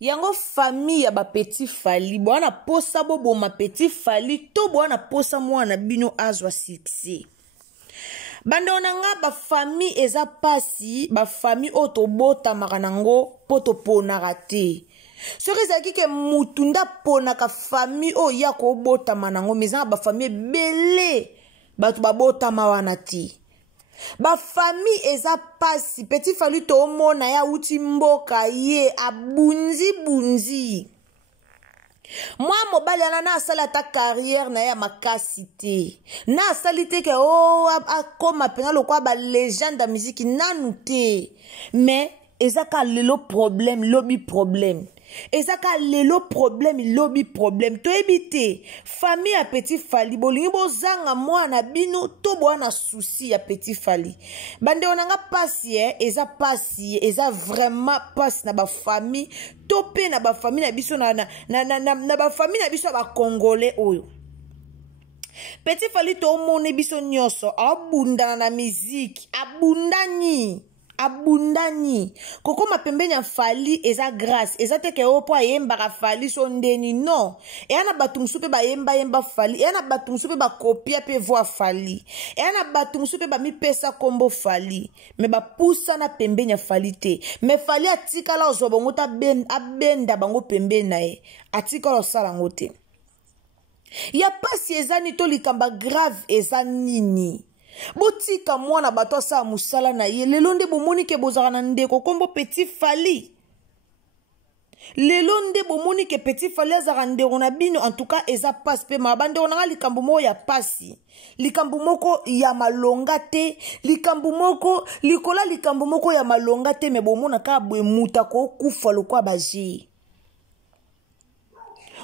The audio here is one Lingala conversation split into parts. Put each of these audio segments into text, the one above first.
Yango famille ya ba petit fali bwana posa bobo ma petit fali to bwana posa mwana bino azwa succès. Bande onanga ba famille eza pasi ba famille oto bota makanango poto ponaka te. Soki ezalaki ke mutunda ponaka famille o ya ko bota manango meza ba famille belé batu ba bota mawana ti. Ba famille eza pasi petit fali to mona ya uti mboka ye abunzi bunzi. Moi mobali na asala ta carrière na ya makasi te. Na asali te ke akoma penga lokwa ba légende ya musique nanu te. Mais ezaka lelo problème lobby problème. Ezaka lelo problème lobby problème. To ebite famille ya petit fali bolingi bozanga mwana bino to bwana souci ya petit fali. Bande onanga pasi eza pasi eza vraiment pasi na ba famille topé na ba famille na biso na ba famille na biso ba congolais oyo. Petit fali to mone biso nyoso abundana na musique abundani koko mapembeni ya fali eza grâce eza teke opo ayembaka fali so ndeni non eyana batu musu pe bayemba fali eyana batu musu pe bakopia pe voix fali eyana batu musu pe bamipesa kombo fali me bapusa na pembeni ya fali te me fali atikala ozwa bango ta abenda bango pembeni na ye atikala osala ngo te ya pasi eza ni to likamba grave eza nini. Botika mwana bato asa musala na ye lelo nde bomoni ke bozaka na ndeko kombo petit fali. Lelo nde bomoni ke petit fali azaka ndeko na bino en tout cas eza passe pe mabande onanga likambo moko ya pasi. Likambo moko ya malonga te, likambo moko likola likambo moko ya malonga te me bomona ka bwe muta ko kufa lokwa baje.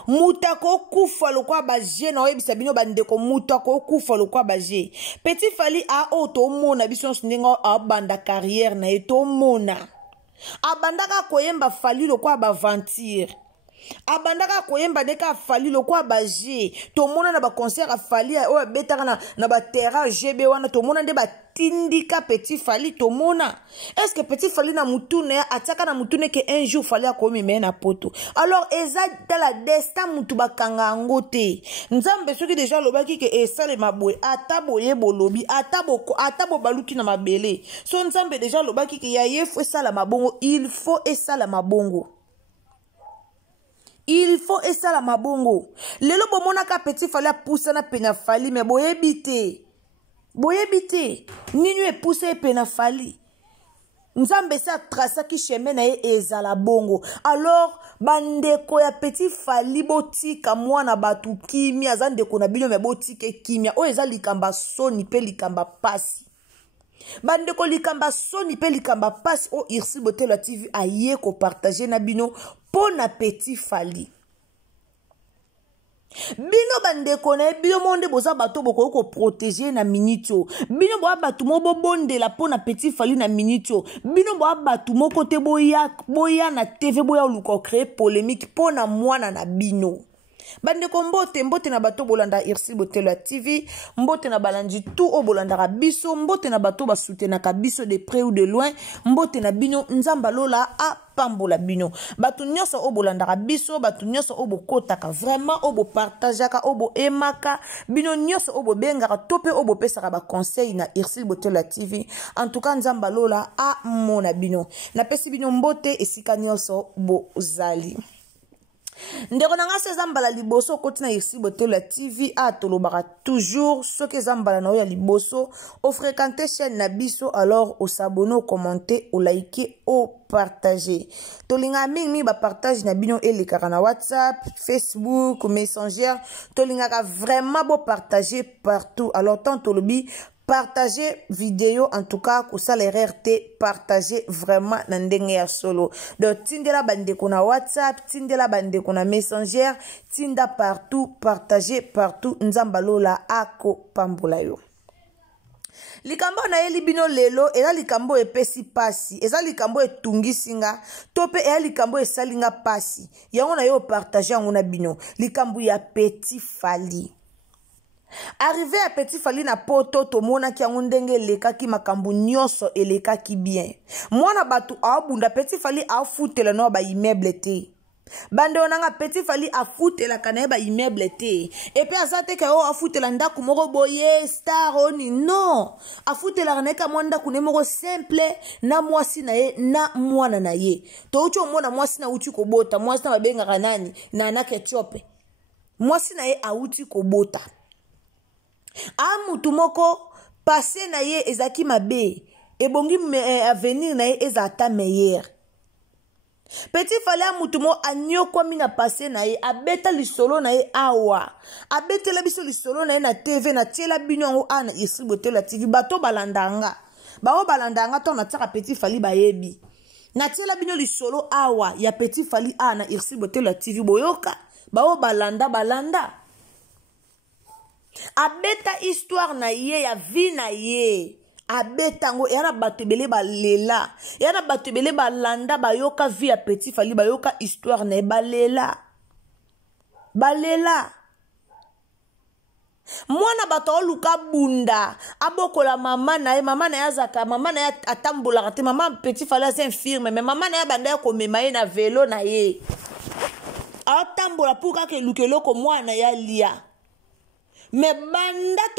Mutako kufa lokwa baje na webisa bino bandeko mutako kufa lokwa baje. Petit fali a oto mona biso ndinga abanda carrière na eto mona. Abandaka koyemba fali lokwa ba aventure. Abandaka koyemba deka fali lokwa baje. To mona na ba concert a fali o betaka na ba terrain GB wana to mona nde ba tindika petit fali to mona. Est-ce que petit fali na mutune ataka na mutune ke un jour fali akomi mena poto. Alors eza dans la destin mutu bakanga ngote. Nzambe soki déjà lobaki ke esale mabwe ataboye bolobi atabo baluki na mabele. So nzambe déjà lobaki ke ya yefo esala mabongo il faut esala mabongo. Il faut esala mabongo. Lelo bomonaka petit fali poussa na pena fali mais boyebite. Boyebite. Ninu e pousse pena fali. Nzambe sa trasa ki chemin na ye ezala bongo. Alors bandeko ya petit fali botika mwana batu kimia zandeko na bino me botike kimia. O eza likamba soni pe likamba pasi. Bandeko likamba soni pe likamba pasi o Irsi Botelo TV aye ko partager na bino pona petit fali. Bino bandeko na bino monde boza bato boko ko protéger na minito. Bino bo batu mo bonde la pona petit fali na minito. Bino bo batu mo kote boya na TV boya luko créer polémique pona mwana na bino. Bandeko mbote na bato bolanda Irsi Botelo TV, mbote na balanji tout o bolanda biso, mbote na bato basutenaka biso de près ou de loin, mbote na bino nzamba lola a pambola bino. Bato nyoso o bolanda biso, bato nyoso o bokotaka vraiment o bo partageaka o bo emaka, bino nyoso o bo bengaka tope o bo pesaka ba conseil na Irsi Botelo TV. En tout cas nzamba lola a mona bino. Na pesi bino mbote esika nyoso bo zali. Ndeko nanga se zambala liboso koti na Irsi Botelo TV a tolobaka toujours soki zambala na oya liboso o fréquenter chaîne na biso alors o s'abonner o commenter o liker o partager tolinga mingi ba partage na bino elekaka na WhatsApp, Facebook, Messenger tolinga vraiment bo partager partout alors tant tolobi partager vidéo en tout cas ko sala RRT partager vraiment na ndenge ya solo donc tindela bandeko na WhatsApp tindela bandeko na Messenger tinda partout partager partout nzamba lola ako pambola yo likambo na ye libino lelo eza likambo epesi pasi eza likambo etungisinga tope eza likambo esalinga pasi yango na yo partager yango na bino likambo ya petit fali. Arrivé à petit fali na poto to mona ki yango ndenge lekaki makambu nyoso elekaki bien. Mwana batu abunda petit fali afutela no ba immeuble te. bande onanga Petit Fally afutela kana ba immeuble te et puis azate ka o afutela ndaku moko boye star oni non afutela kana ka mwanda kune moko simple na mwasi na ye na mwana na ye to ucho mona mwasi na uchi kobota mwasi na babenga kanani na na ketchup mwasi na ye auti kobota amutu moko passé na ye ezaki mabe ebongi avenir na ye ezata meilleur Petit Fally amutumo anyokwa mina passé na ye abeta lisolo na ye awa abetela biso lisolo na ye na TV na tiela binyo ana Isribote la TV bato balandanga bao balandanga to na tsaka Petit Fally bayebi na tiela binyo lisolo awa ya Petit Fally ana Isribote la TV boyoka bao balanda abeta histoire na ye ya vie na ye abetango yana batebele balela yana batebele balanda bayoka vie ya Petit Fally bayoka histoire na balela mwana bato luka bunda abokola mama na ye azaka mama na ye atambola te mama Petit Fally c'est infirme mais mama na ye banda ya komema ye na vélo na ye atambola pour ka ke lukeloko mwana ya lia mais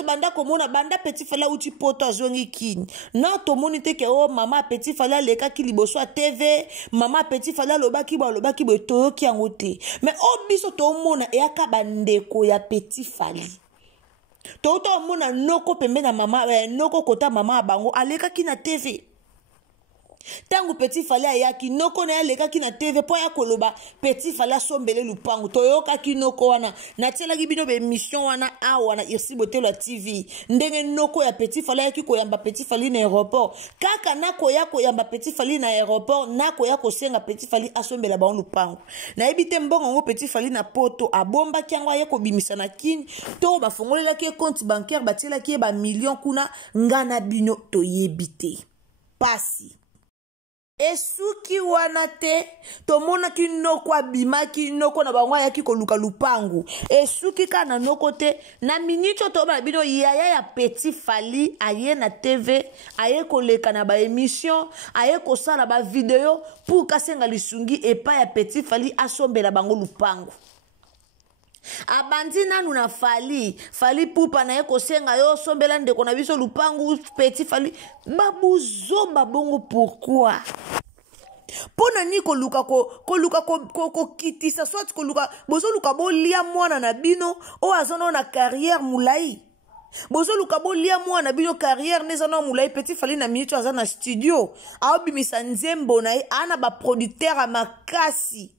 banda komona banda Petit Fally uti poto azongi kini na to moni te ke o mama Petit Fally leka ki liboso a TV mama Petit Fally lobaki bo to yango te mais o biso to mona e aka bandeko ya Petit Fally to mona noko pembe na mama noko kota mama bango aleka ki na TV tangu Petit Fally ayaki noko na leka ki na TV po ya koloba Petit Fally asombele lupangu toyoka ki noko wana na tiela ki bino be mission wana awa na Isribote la TV ndenge noko ya Petit Fally yaki koyamba Petit Fally na aéroport kaka na koyamba Petit Fally na aéroport na koya kosenga Petit Fally asombela ba lupangu na ebite mbongo ngo Petit Fally na poto abomba kiango ya kobimisa na kini to ba fongolela ki compte bancaire batiela ki ba million kuna ngana bino to yebite pasi esuki wana te tomona ki noko abimaki noko na bango yaki koluka lupangu esuki kana noko te na minito to ba bino yaya ya Petit Fally aye na TV aye koleka na ba émission aye kosala ba video pour kasenga lisungi epa ya Petit Fally asombela bango lupangu abandi nanu na Fally pupa na ye kosenga yo sombela ndeko na biso lupangu Petit Fally babuzo babongo pourquoi pona ni koluka kitisa soit koluka bozo luka bolia mwana na bino o azono na carrière mulai bozo luka bolia mwana bino carrière nezana mulai Petit Fally na minute azana studio aobimisa nzembo na ye ana ba producteur a makasi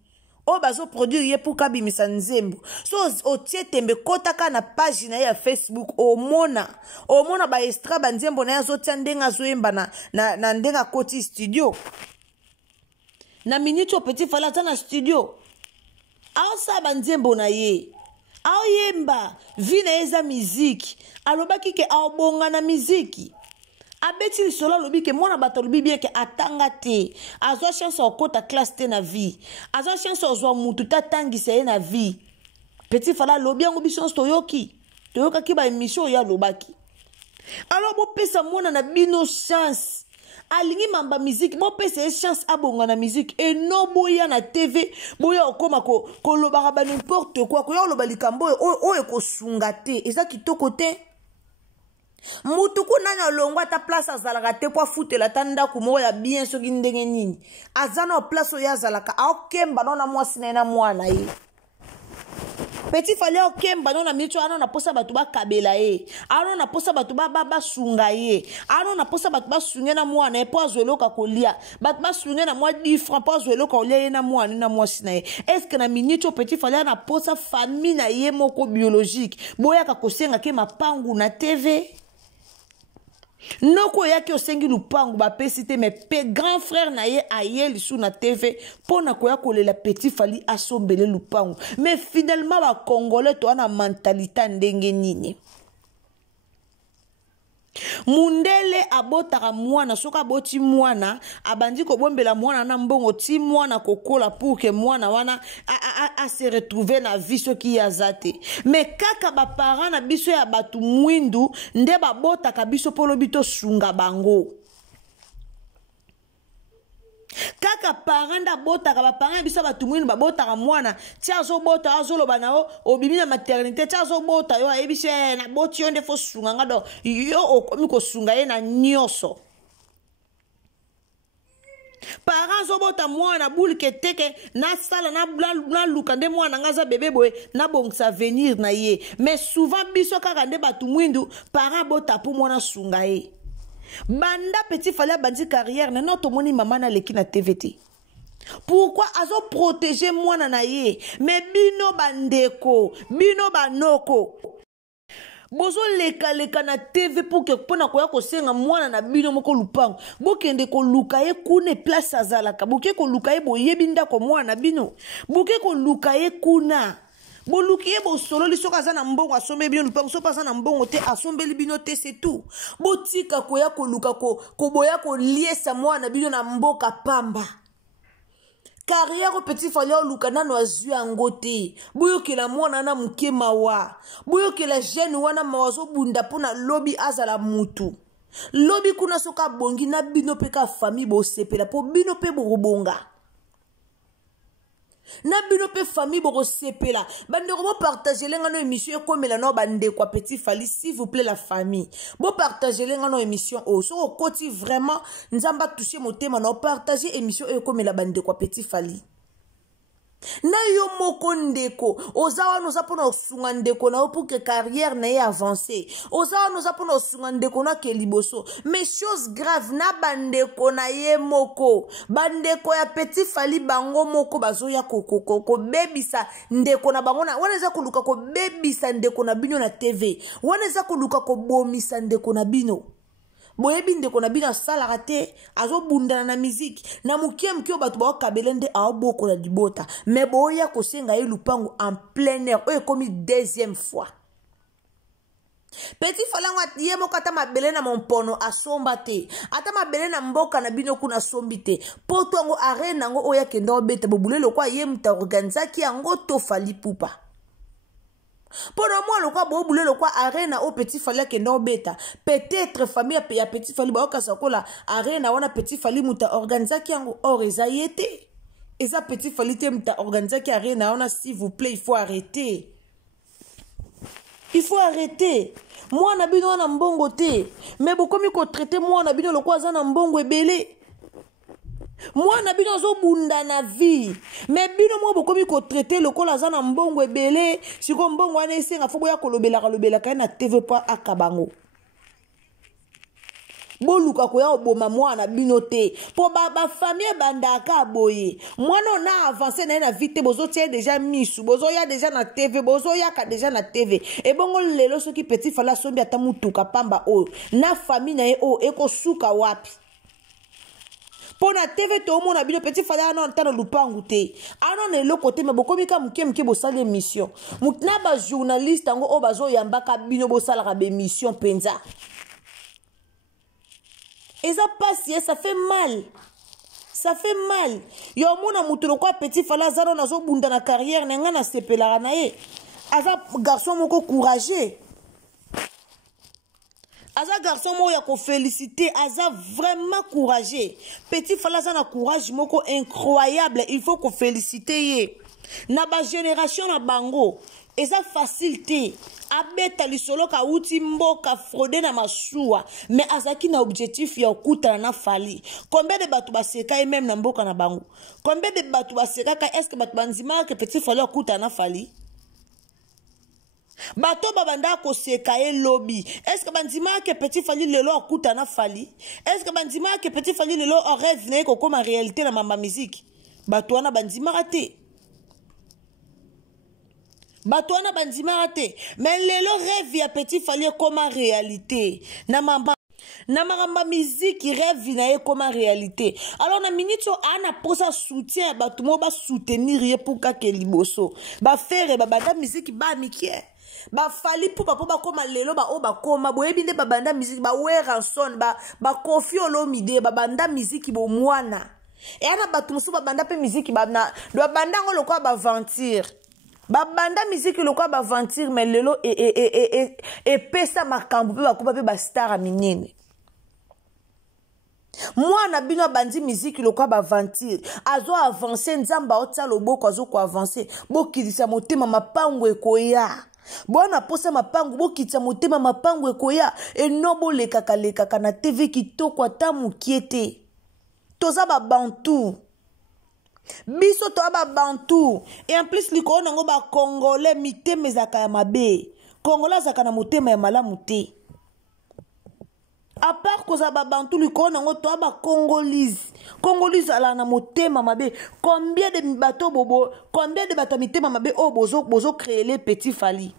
o bazo produire ye pour kabimisa nzembo so otie tembe kotaka na page na ye ya Facebook omona ba extra ba nzembo na ye azotia ndenga zoyemba na ndenga koti studio na minute o Petit Fally atana studio aosa ba nzembo na ye aoyemba vi na eza musique alobaki ke aobonga na musique abeti lisolo alobi ke mwana bato alobi bien ke atanga te azwa chance okota classe te na vie azwa chance ozwa mutu tatangisa ye na vie Petit Fally alobi yango biso toyokaki ba émission ya lobaki alors bopesa mwana na bino chance alingi mamba musique bopesa ye chance abonga na musique et no boya na TV boya okoma kolobaka ba n'importe quoi koya oloba likambo oyo kosunga te eza kitoko te mutuku nani olongwa ta place azalaka te kwa futela ta ndaku moko ya bien soki ndenge nini azana place oyo azalaka aokemba nona mwasi na ye na mwana ye Petit Fally aokemba nona micho ana na posa batu bakabela ye ana na posa batu basunga ye ana na posa batu basunge na mwana ye po azweloka kolia batu basunge na mwa 10 francs po azweloka kolia ye na mwana na mwasi na ye est-ce que na minute Petit Fally ana posa famille na ye moko biologique boyaka kosenga ke mapangu na TV noko yaki osengi lupangu bapesi te mais grand frère na ye aye lisu na TV pona koya kolela Petit Fally asombele lupangu mais finalement ba congolais to ana mentalité ndenge nini mundele abotaka mwana soka boti mwana abandi ko bombela mwana na mbongo ti mwana kokola pour que mwana wana a se retrouver na vie soki yazate mais kaka ba parents na biso ya batu mwindu nde babotaka biso polo bito sunga bango Kaka parent da botaka ba parent biso ba tumwini ba botaka mwana tia zo bota azoloba na o obimi na maternité tia zo bota yo ebise na boti yo nde fo sunga ngado yo okomi ko sunga ye na nyoso parent zo bota mwana bulke teke na sala na luka nde mwana ngaza bebe boy na bongsa venir na ye mais souvent biso kaka nde ba tumwindu parent bota pour mwana sunga ye banda petit fallait bandi carrière na notre moni maman na leki na TVT. Pourquoi azo protéger moi na ye mais bino bandeko bino banoko bozo leka na TV pour que pona koya ko senga mwana na bino moko lupango bokende ko luka ye kuna place azalaka boke ko luka ye boyebi ndako mwana bino boke ko luka ye kuna bolukiye bo solo liso kaza na mbongo asombe bino lupango so pasa na mbongo te asombeli bino te c'est tout botika koya ko luka ko boya ko liesa mwana bino na mboka pamba carrière au petit fallait luka nano azui angote boyokela mwana na muke mawa boyokela jeune wana mawazo bunda pona lobby azala mutu lobby kuna soka bongi na bino peka famille bo sepela po bino pe borobonga na bino pe famille boko sepela bande ko partager lenga no émission comme la no bande kwa petit fali s'il vous plaît la famille bo partager lenga no émission o so koti vraiment nzamba toucher motema no partager émission e comme la bande kwa petit fali na yo moko ndeko ozawa nous apona osunga ndeko na pour que carrière na ye avancer ozawa nous apona osunga ndeko na ke liboso mais chose grave na bandeko na ye moko bandeko ya petit fali bango moko bazoya ko bebisa ndeko na bango na waneza kuluka ko bebisa ndeko na bino na TV waneza kuluka ko bomisa ndeko na bino boyebi ndeko na bino salaka te azo bundana na musique na mukie bato ba kabelende a boko la dibota mais boya ko senga ye lupango en plein air o komi deuxième fois petit falango atiye mokata mabele na mompono asomba te ata mabele na mboka na bino kuna sombi te poto ngo arena ngo oya kenda obeta bobulelo kwa ye mta organizaki yango to fali pupa pendant moi le quoi boboulé le quoi arena au petit fallait que non bêta peut-être famille ya petit fallait ba okasa kola arena wana petit fallait muta organiser ki yango or ezayete eza petit fallait te muta organiser ki arena wana s'il vous plaît il faut arrêter moi na bino na mbongo te mais bokomi ko traiter moi na bino le quoi za na mbongo ebele moi na bino zo bunda na vie mais bino mo bokomi ko traiter le kola za na mbongo ebele siko mbongo wana esenga fo boya kolobela ka na TV pa akabango boluka ko ya oboma mwana bino te po ba famille bandaka boye mwana na avancer na vie bozo tie déjà misu bozo ya déjà na TV bozo ya ka déjà na TV e bongo lelo soki petit fala sombi ata mutuka pamba o na famille na e o eko suka wapi pona TV to mona bino petit fala non tano lupangu te anon ne lo côté me bokomi ka muke bo sala émission mutna ba journaliste ngo o bazo yambaka bino bo sala ka be mission penza et ça passe ça fait mal yo mona mutulo kwa petit fala zaro na zo bunda na carrière nga na sepela na ye aza garçon moko courageux Aza garçon mo ya ko féliciter, Aza vraiment courageux. Petit fala za na courage moko incroyable, il faut ko féliciter ye. Na ba génération na bango, eza facilité. Abeta lisolo ka uti mboka fraude na masuwa, mais azaki na objectif ya okuta na fali. Combien de batu baseka même na mboka na bango? Combien de batu baseka ka est-ce que batu banzima que petit fali okuta na fali? Bato babanda ko sekaye lobby. Est-ce que bandima que petit fali lelo akuta na fali? Est-ce que bandima que petit fali lelo en rêve ne ko comme en réalité na mama musique? Bato wana bandima raté. Bato wana bandima raté. Mais lelo rêve ya petit fali comme en réalité. Na mama musique rêve na comme en réalité. Alors na minute ana posa soutien bato mo ba soutenir pour ka ke liboso. Ba faire ba banda musique ba mikie. Ba fali pour ba koma lelo ba o ba koma boyebi nde ba banda musique ba weranson ba Koffi Olomide ba banda musique bo mwana e ana batu musu ba banda pe musique ba na do banda ngo lokwa ba ventir ba banda musique lokwa ba ventir mais lelo e pesa makambu pe ba kuba pe ba star minene mwana bino abandi miziki lokwa baventure azo avance nzamba otia loboko azo ko avance bokitisa motema mapango ekoya bona posa mapango bokitisa motema mapango ekoya enobo lekaka na TV kitoko ata mukiete toza ba bantu biso to ba bantu et en plus liko nango ba congolais miteme zaka ya mabe congolais zaka na motema ya malamu te. À part que ça bantu liko nango to ba congolise ala na motema mabe combien de bateaux bobo combien de bateaux mitema mabe o bozo créer les petits fali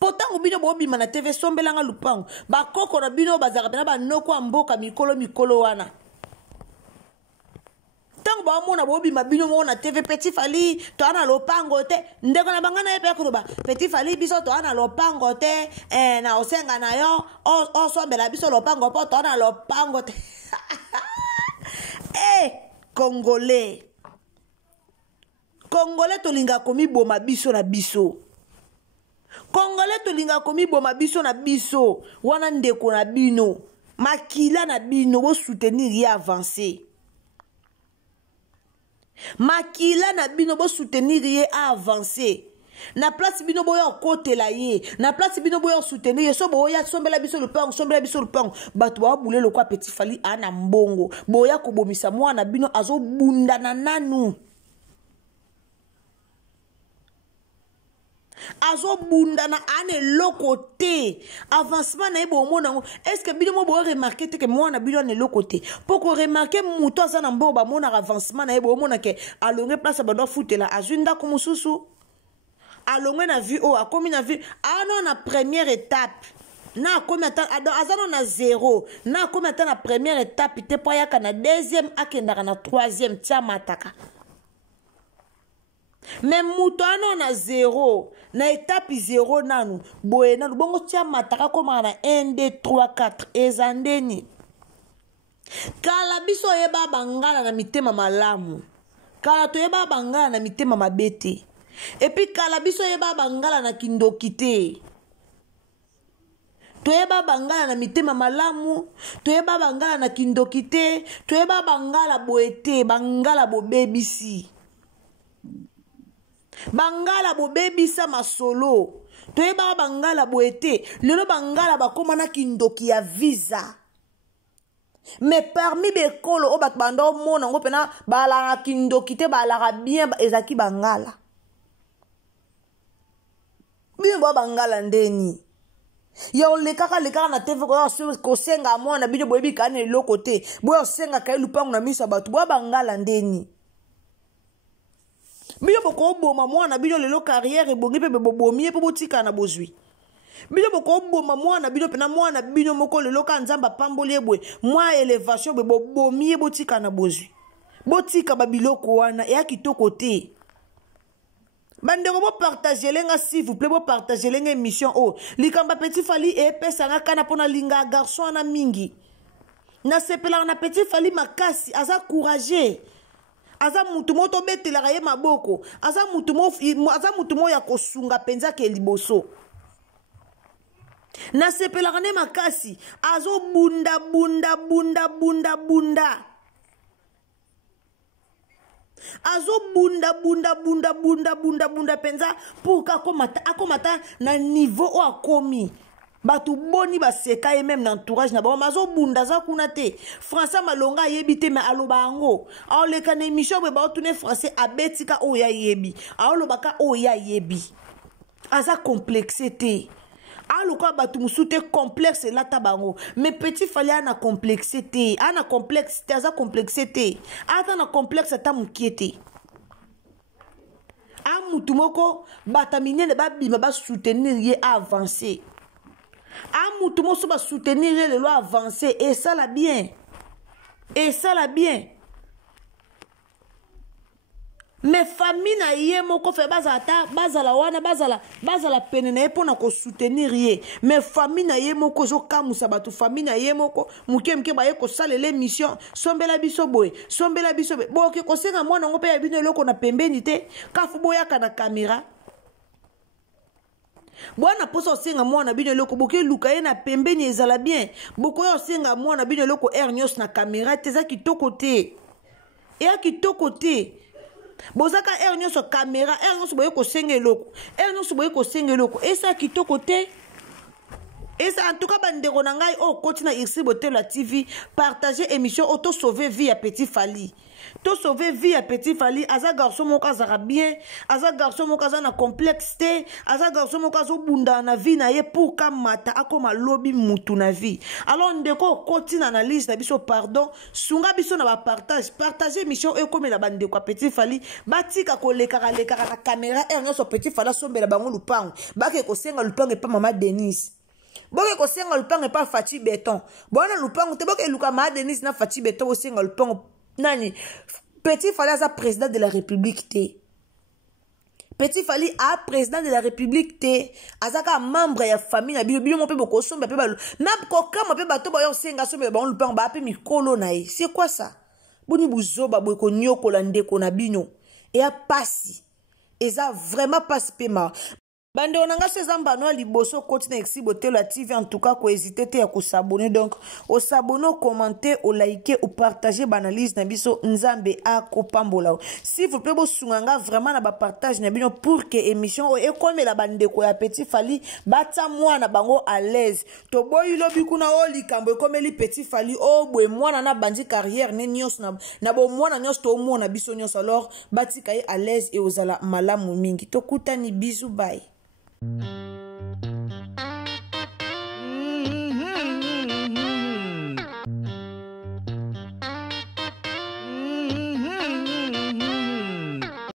pourtant bino bo bima na TV sombelanga lupango ba koko na bino bazaka na ba noko mboka mikolo wana tango ba mona bo bima bino mo na TV petit fali to ana lopango te ndeko na bangana epe ko ba petit fali biso to ana lopango te na osenga na yo o sombela biso lopango po to ana lopango te congolais tolinga komi boma biso na biso congolais tolinga komi boma biso na biso wana ndeko na bino makila na bino bo soutenir ya avancer makila na bino bo soutenir ye a avancer na place bino boya okotela ye na place bino boya soutenir ye so boya sombela biso le pang bato ba boule le kwa petit fali ana mbongo boya ko bomisa mwana bino azo bunda na nanu azo bunda na ane lokote avancement na ebo mona est-ce que bino mo bo remarquer que mwana bino ne lokote pour ko remarquer muto asa na mbo ba mona avancement na ebo mona ke alonge place ba do futela azunda ko mususu alonge na vie o akomi na vie ano na première étape na akomi ata azano na 0 na akomi ata na première étape te po yaka na deuxième akendaka na troisième tia mataka. Mais moutano na 0 na étape 0 nanu boye nanu bongo tia mataka koma na 1 2 3 4 ezandeni kala biso yeba bangala na mitema malamu kala to yeba bangala na mitema mabete et puis kala biso yeba bangala na kindokite to yeba bangala na mitema malamu to yeba bangala na kindokite to yeba bangala boete bangala bobebisi bangala bobebisa masolo toyeba bangala boete lelo bangala bakoma na kindoki ya visa mais parmi bekolo o bat bando mona ngo pena bala kindoki te bala bien ezaki bangala bimbo bangala ndeni ya olekaka na TV ko senga mona bino boyebi kane lokote boyo senga kai lupango na misa batu bo bangala ndeni biyo boko boma mwana biyo lelo carrière ebongi pe bobomi pe botika na bozwi biyo boko boma mwana biyo pe na mwana biyo moko lelo ka nzamba pamboli ebwe mwa elevation be bobomi botika na bozwi botika babiloko wana ya kitoko te bandeko bo partager lenga s'il vous plaît bo partager lenga émission o likamba petit fali e pesa nga kana pona linga garçon na mingi na sepela na petit fali makasi aza courageux aza mutu moto betelaka ye maboko aza mutu mo ya kosunga penza ke liboso na sepelaka ne makasi azo bunda azo bunda penza pour akomata na niveau o akomi batu boni baseka ye même l'entourage na ba mazo bunda za kuna te français malonga yebite me aloba ngo aoleka na émission be ba tourner français abetika o ya yebi aolobaka o ya yebi aza complexité aluka batu musute complexe lata bango mais petit fallait ana complexité ana complexité aza complexité ata na complexe ta mukiete a mutu moko batamine ne ba bima ba soutenir ye avancer a mutu moso ba soutenir le loi avancer et ça la bien mais famille na ye moko fe bazala wana bazala pene na ye pona ko soutenir ye mais famille na ye moko zo kamusa batu famille na ye moko muke ba ye ko sala l'émission sombela biso boy bo ke ko senga mwana ngo pe ya bino eloko na pembeni te kafu boya kana kamera Bwana posa osenga mwana bino eloko boke luka ye na pembeni ezala bien. Boko osenga mwana bino eloko nyos na caméra teza kitoko te. Eya kitoko te. Bozaka nyos caméra, nyos boye ko senga eloko. Nyos boye ko senga eloko. Esa kitoko te. Et ça, en tout cas, bandeko na ngai o continue ici boté la TV, partager émission auto sauver vie à Petit Fally. To sauver vie à Petit Fally, aza garçon mon kazara bien, aza garçon mon kazana complexité, aza garçon mon kazo bunda na vie na ye pour kamata akoma lobby mutu na vie. Alors ndeko continue analyse na biso pardon, sunga biso na ba partager émission e comme la bandeko Petit Fally, batika ko lekara na caméra nyonso Petit Fally sombela bango lupango, bake ko senga lupango e pa mama Denise. Boke ko senga lupango pa Fati Béton. Bona lupango te boke luka ma Denise na Fati Béton ko senga lupango nani. Petit Fally a président de la République te. Petit Fally a président de la République te. Azaka membre ya famille na bino mo pe boko somba pe balo. Na ko kama pe bato ba yo senga somba ba lupango ba pe mikolo na ye. C'est quoi ça? Boni buzoba boy ko nyoko la ndeko na bino. Et a passi. Eza vraiment passe pema. Bande onanga sezamba no liboso continue exi boté la TV en tout cas ko hésiter te ya ko s'abonner donc au s'abonner, commenter, au liker, au partager banalise na biso nzambe a ko pambola. S'il vous plaît bo sunganga vraiment na ba partage na bino pour que émission e comme la bande ko ya Petit Fally bata mwana bango à l'aise. To boy lobi kuna o likambo comme li Petit Fally o boy mwana na bandi carrière ne nyos na bo mwana nyos to mwana biso nyos alors batika à l'aise et ozala malamu mingi. To kutani bisou bye.